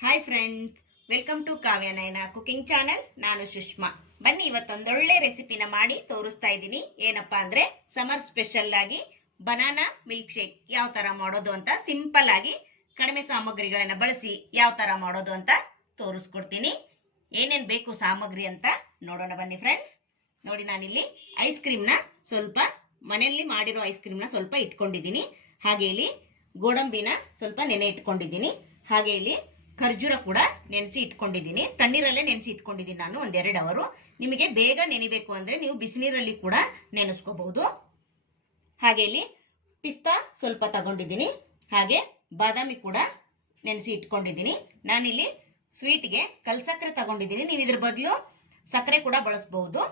Hi friends, welcome to Kavya Nayana cooking channel. ನಾನು ಸುಷ್ಮಾ. ಬನ್ನಿ ಇವತ್ತೊಂದೊಳ್ಳೆ ರೆಸಿಪಿನ ಮಾಡಿ ತೋರಿಸ್ತಾ ಇದ್ದೀನಿ. ಏನಪ್ಪಾ ಅಂದ್ರೆ ಸಮರ್ ಸ್ಪೆಷಲ್ ಆಗಿ ಬನಾನಾ ಮಿಲ್ಕ್ ಶೇಕ್ ಯಾವ ತರ ಮಾಡೋದು ಅಂತ ಸಿಂಪಲ್ ಆಗಿ ಕಡಿಮೆ ಸಾಮಗ್ರಿಗಳನ್ನ ಬಳಸಿ ಯಾವ ತರ ಮಾಡೋದು ಅಂತ ತೋರಿಸ್ಕೊಡ್ತೀನಿ. ಏನೇನ್ ಬೇಕು ಸಾಮಗ್ರಿ ಅಂತ ನೋಡೋಣ ಬನ್ನಿ ಫ್ರೆಂಡ್ಸ್. ನೋಡಿ, ನಾನಿಲ್ಲಿ ಐಸ್ ಕ್ರೀಮ್ನ ಸ್ವಲ್ಪ ಮನೆಯಲ್ಲಿ ಮಾಡಿರೋ ಐಸ್ ಕ್ರೀಮ್ನ ಸ್ವಲ್ಪ ಇಟ್ಕೊಂಡಿದ್ದೀನಿ. ಹಾಗೆ ಇಲ್ಲಿ ಗೋಡಂಬಿನ ಸ್ವಲ್ಪ ನೆನೆ ಇಟ್ಕೊಂಡಿದ್ದೀನಿ. ಹಾಗೆ ಇಲ್ಲಿ ಖರ್ಜೂರ ಕೂಡ ನೆನೆಸಿ ಇಟ್ಕೊಂಡಿದ್ದೀನಿ. ತಣ್ಣೀರಲ್ಲೇ ನೆನೆಸಿ ಇಟ್ಕೊಂಡಿದ್ದೀನಿ ನಾನು 1-2 ಅವರು. ನಿಮಗೆ ಬೇಗ ನೆನಿಬೇಕು ಅಂದ್ರೆ ನೀವು ಬಿಸಿನೀರಲ್ಲಿ ಕೂಡ ನೆನೆಸ್ಕೋಬಹುದು. ಹಾಗೆ ಇಲ್ಲಿ ಪಿಸ್ತಾ ಸ್ವಲ್ಪ ತಗೊಂಡಿದ್ದೀನಿ. ಹಾಗೆ ಬಾದಾಮಿ ಕೂಡ ನೆನೆಸಿ ಇಟ್ಕೊಂಡಿದ್ದೀನಿ. ನಾನಿಲ್ಲಿ ಸ್ವೀಟ್ಗೆ ಕಲ್ಸಕ್ಕರೆ ತಗೊಂಡಿದ್ದೀನಿ. ನೀವು ಇದ್ರ ಬದಲು ಸಕ್ಕರೆ ಕೂಡ ಬಳಸಬಹುದು.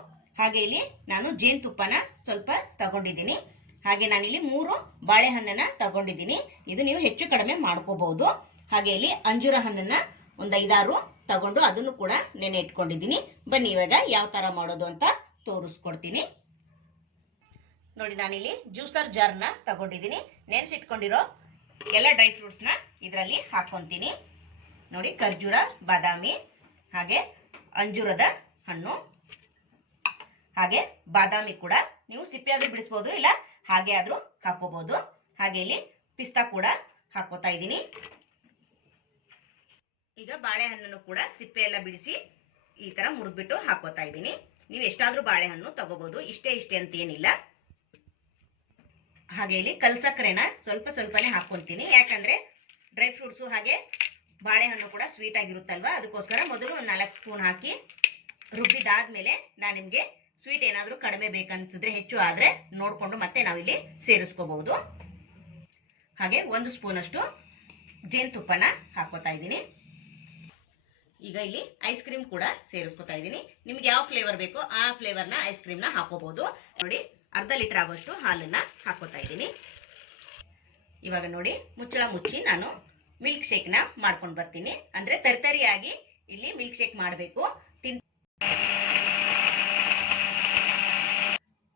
ಹಾಗೆ ಇಲ್ಲಿ ನಾನು ಜೇನುತುಪ್ಪನ ಸ್ವಲ್ಪ ತಗೊಂಡಿದ್ದೀನಿ. ಹಾಗೆ ನಾನಿಲ್ಲಿ 3 ಬಾಳೆಹಣ್ಣನ್ನ ತಗೊಂಡಿದ್ದೀನಿ. ಇದು ನೀವು ಹೆಚ್ಚು ಕಡಿಮೆ ಮಾಡ್ಕೋಬಹುದು. ಹಾಗೆ ಇಲ್ಲಿ ಅಂಜೂರ ಹಣ್ಣನ್ನ 5-6 ತಗೊಂಡು ಅದನ್ನು ಕೂಡ ನೆನೆ ಇಟ್ಕೊಂಡಿದ್ದೀನಿ. ಬನ್ನಿ ಇವಾಗ ಯಾವ ತರ ಮಾಡೋದು ಅಂತ ತೋರಿಸ್ಕೊಡ್ತೀನಿ. ನೋಡಿ, ನಾನಿಲ್ಲಿ ಜ್ಯೂಸರ್ ಜಾರ್ನ ತಗೊಂಡಿದ್ದೀನಿ. ನೆನೆಸಿಟ್ಕೊಂಡಿರೋ ಎಲ್ಲ ಡ್ರೈ ಫ್ರೂಟ್ಸ್ನ ಇದರಲ್ಲಿ ಹಾಕೊಂತೀನಿ. ನೋಡಿ, ಖರ್ಜೂರ, ಬಾದಾಮಿ, ಹಾಗೆ ಅಂಜೂರದ ಹಣ್ಣು, ಹಾಗೆ ಬಾದಾಮಿ ಕೂಡ ನೀವು ಸಿಪ್ಪೆ ಆದ್ರೂ ಬಿಡಿಸ್ಬೋದು, ಇಲ್ಲ ಹಾಗೆ ಆದ್ರೂ ಹಾಕೋಬಹುದು. ಹಾಗೆ ಇಲ್ಲಿ ಪಿಸ್ತಾ ಕೂಡ ಹಾಕೋತಾ ಇದ್ದೀನಿ. ಈಗ ಬಾಳೆಹಣ್ಣನ್ನು ಕೂಡ ಸಿಪ್ಪೆ ಎಲ್ಲ ಬಿಡಿಸಿ ಈ ತರ ಮುರಿದ್ಬಿಟ್ಟು ಹಾಕೋತಾ ಇದ್ದೀನಿ. ನೀವು ಎಷ್ಟಾದ್ರೂ ಬಾಳೆಹಣ್ಣು ತಗೋಬಹುದು, ಇಷ್ಟೇ ಅಂತ ಏನಿಲ್ಲ. ಹಾಗೆ ಇಲ್ಲಿ ಕಲ್ಸಕ್ಕರೆನ ಸ್ವಲ್ಪ ಸ್ವಲ್ಪನೇ ಹಾಕೊಂತೀನಿ. ಯಾಕಂದ್ರೆ ಡ್ರೈ ಫ್ರೂಟ್ಸು ಹಾಗೆ ಬಾಳೆಹಣ್ಣು ಕೂಡ ಸ್ವೀಟ್ ಆಗಿರುತ್ತಲ್ವಾ, ಅದಕ್ಕೋಸ್ಕರ ಮೊದಲು 4 ಸ್ಪೂನ್ ಹಾಕಿ ರುಬ್ಬಿದಾದ್ಮೇಲೆ ನಾನು ನಿಮ್ಗೆ ಸ್ವೀಟ್ ಏನಾದ್ರೂ ಕಡಿಮೆ ಬೇಕನ್ಸಿದ್ರೆ ಹೆಚ್ಚು ಆದ್ರೆ ನೋಡ್ಕೊಂಡು ಮತ್ತೆ ನಾವಿಲ್ಲಿ ಸೇರಿಸ್ಕೋಬಹುದು. ಹಾಗೆ 1 ಸ್ಪೂನ್ ಅಷ್ಟು ಜೇನುತುಪ್ಪನ ಹಾಕೋತಾ ಇದ್ದೀನಿ. ಈಗ ಇಲ್ಲಿ ಐಸ್ ಕ್ರೀಮ್ ಕೂಡ ಸೇರಿಸ್ಕೊತಾ ಇದ್ದೀನಿ. ನಿಮ್ಗೆ ಯಾವ ಫ್ಲೇವರ್ ಬೇಕೋ ಆ ಫ್ಲೇವರ್ನ ಐಸ್ ಕ್ರೀಮ್ನ ಹಾಕೋಬಹುದು. ನೋಡಿ, ಅರ್ಧ ಲೀಟರ್ ಆಗೋಷ್ಟು ಹಾಲನ್ನ ಹಾಕೋತಾ ಇದ್ದೀನಿ. ಇವಾಗ ನೋಡಿ, ಮುಚ್ಚಳ ಮುಚ್ಚಿ ನಾನು ಮಿಲ್ಕ್ ಶೇಕ್ನ ಮಾಡ್ಕೊಂಡು ಬರ್ತೀನಿ. ಅಂದ್ರೆ ತರ್ತರಿಯಾಗಿ ಇಲ್ಲಿ ಮಿಲ್ಕ್ ಶೇಕ್ ಮಾಡಬೇಕು.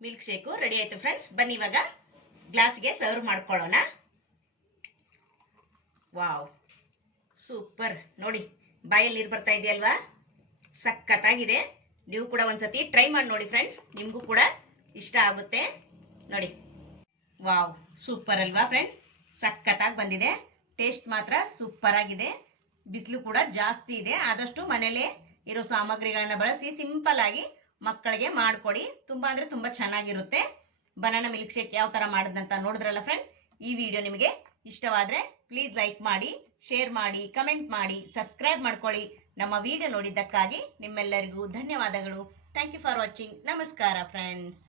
ಮಿಲ್ಕ್ ಶೇಕು ರೆಡಿ ಆಯ್ತು ಫ್ರೆಂಡ್ಸ್. ಬನ್ನಿ ಇವಾಗ ಗ್ಲಾಸ್ಗೆ ಸರ್ವ್ ಮಾಡ್ಕೊಳ್ಳೋಣ. Wow, super! ನೋಡಿ, ಬಾಯಲ್ಲಿ ನೀರು ಬರ್ತಾ ಇದೆಯಲ್ವಾ, ಸಖತ್ತಾಗಿದೆ. ನೀವು ಕೂಡ ಒಂದ್ಸತಿ ಟ್ರೈ ಮಾಡಿ ನೋಡಿ ಫ್ರೆಂಡ್ಸ್, ನಿಮಗೂ ಕೂಡ ಇಷ್ಟ ಆಗುತ್ತೆ. ನೋಡಿ, ವಾವ್, ಸೂಪರ್ ಅಲ್ವಾ ಫ್ರೆಂಡ್? ಸಖತ್ತಾಗಿ ಬಂದಿದೆ. ಟೇಸ್ಟ್ ಮಾತ್ರ ಸೂಪರ್ ಆಗಿದೆ. ಬಿಸಿಲು ಕೂಡ ಜಾಸ್ತಿ ಇದೆ. ಆದಷ್ಟು ಮನೇಲೆ ಇರೋ ಸಾಮಗ್ರಿಗಳನ್ನ ಬಳಸಿ ಸಿಂಪಲ್ ಆಗಿ ಮಕ್ಕಳಿಗೆ ಮಾಡ್ಕೊಡಿ. ತುಂಬಾ ಅಂದ್ರೆ ತುಂಬಾ ಚೆನ್ನಾಗಿರುತ್ತೆ. ಬನಾನಾ ಮಿಲ್ಕ್ ಶೇಕ್ ಯಾವ ತರ ಮಾಡೋದಂತ ನೋಡಿದ್ರಲ್ಲ ಫ್ರೆಂಡ್. ಈ ವಿಡಿಯೋ ನಿಮಗೆ ಇಷ್ಟವಾದ್ರೆ ಪ್ಲೀಸ್ ಲೈಕ್ ಮಾಡಿ, ಶೇರ್ ಮಾಡಿ, ಕಮೆಂಟ್ ಮಾಡಿ, ಸಬ್ಸ್ಕ್ರೈಬ್ ಮಾಡ್ಕೊಳ್ಳಿ. ನಮ್ಮ ವಿಡಿಯೋ ನೋಡಿದ್ದಕ್ಕಾಗಿ ನಿಮ್ಮೆಲ್ಲರಿಗೂ ಧನ್ಯವಾದಗಳು. Thank you for watching. ನಮಸ್ಕಾರ ಫ್ರೆಂಡ್ಸ್.